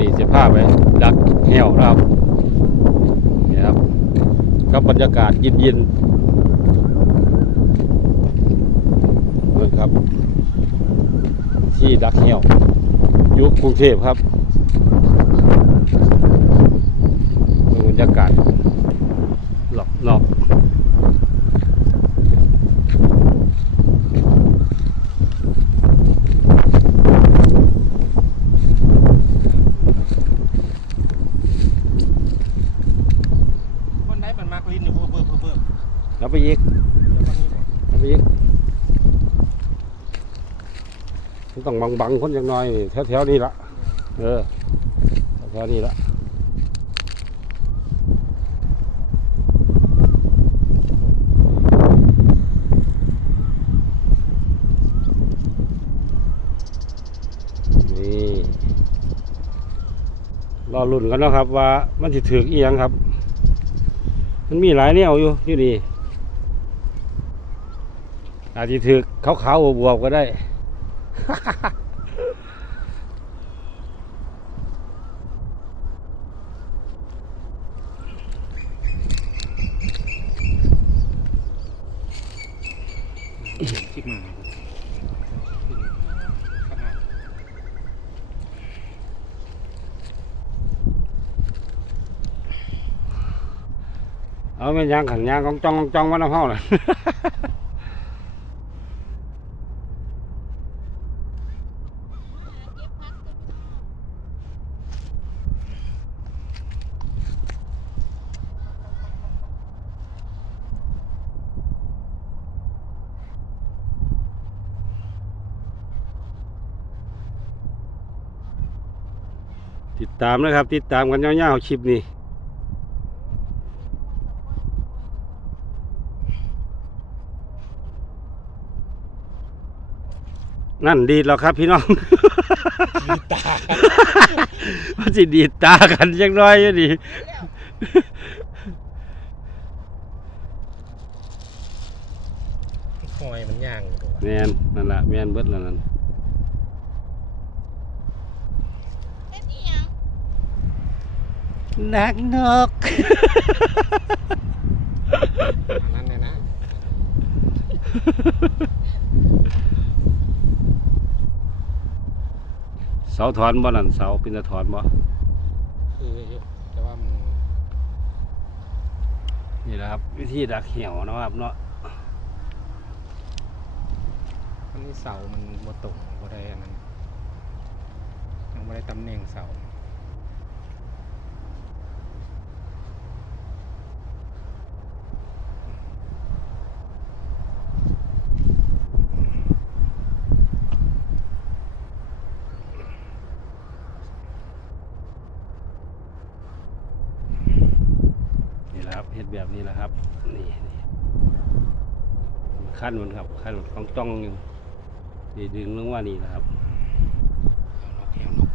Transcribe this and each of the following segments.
นี้จะพาไปดักแหวครับนี่ครับกับบรรยากาศเย็นๆเบิ่ครับ ที่ดักแหวยู่กรุงเทพครับเบิ่งบรรยากาศรอบรอบ คนไหนมันมากลิ้นอยู่เพิ่มเพิ่มเพิ่มเพิ่ม แล้วไปอีกเดี๋ยววันนี้บอกแล้วไปอีกต้องบังบังคนอย่างน้อยแถวแถวๆนี้ละเออแถวๆนี้ละนี่รอลุ่นกันนะครับว่ามันจะถือเอียงครับ มันมีหลายแนวอยู่ที่นี่ อาจจะถือขาวๆบวบๆก็ได้คิดมาเอาแม่นยางขันยางกองจ้องกองจ้องว่าน้ำเฮาน่ะ ติดตามนะครับ ติดตามกันยาวๆคลิปนี้นั่นดีดแล้วครับพี่น้องตามันสิดีดตากันจังน้อยอยู่ดิหอยมันย่างอยู่ตัวแมนนั่นละแมนเบิดแล้วนั่น เฮ็ดอีหยัง นักนก อันนั้นเนี่ยนะเสาถอนบ่นั่นเสาเป็นตะถอนบ่คืออยู่แต่ว่ามันนี่แหละครับ วิธีดักเหี่ยวเนาะครับเนาะอันนี้เสามันบ่ตรงบ่ได้อันนั้นยังบ่ได้ตำแหน่งเสา ครับเฮ็ดแบบนี้แหละครับ นี่นขั้นมันครับขั้นมันต้องจ้องอยู่นี่ดึงลงว่านี่นะครับเอานกแถวนก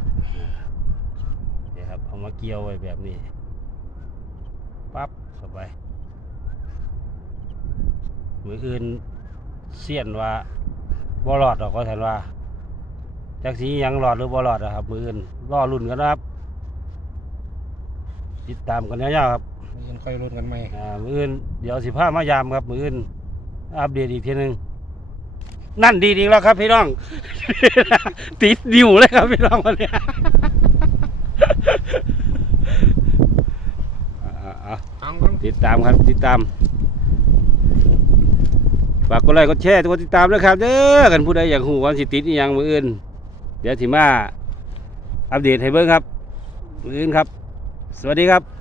นี่ครับเอามาเกี่ยวไว้แบบนี้ปั๊บเข้าไปมืออื่นเสียนว่าบ่รอดหรอกก็แทนว่าจักสียังรอดหรือบ่รอดนะครับ มืออื่นรอรุ่นกันนะครับ ติดตามกันยาวๆครับ มีเงินค่อยรุ่นกันไหมอ่ามืออื่นเดี๋ยวสิพามายามครับ มืออื่นอัปเดตอีกทีหนึ่งนั่นดีดีแล้วครับพี่น้อง ติดดิวเลยครับพี่น้องวันเนี้ยอ่าๆเอาต้องๆติดตามครับติดตามฝากกดไลค์กดแชร์กดติดตามด้วยครับเด้อกันผู้ใดอยากหูวันสิติดอหยังมืออื่น เดี๋ยวสิมาอัปเดตให้เบิ่งครับ มืออื่นครับ สวัสดีครับ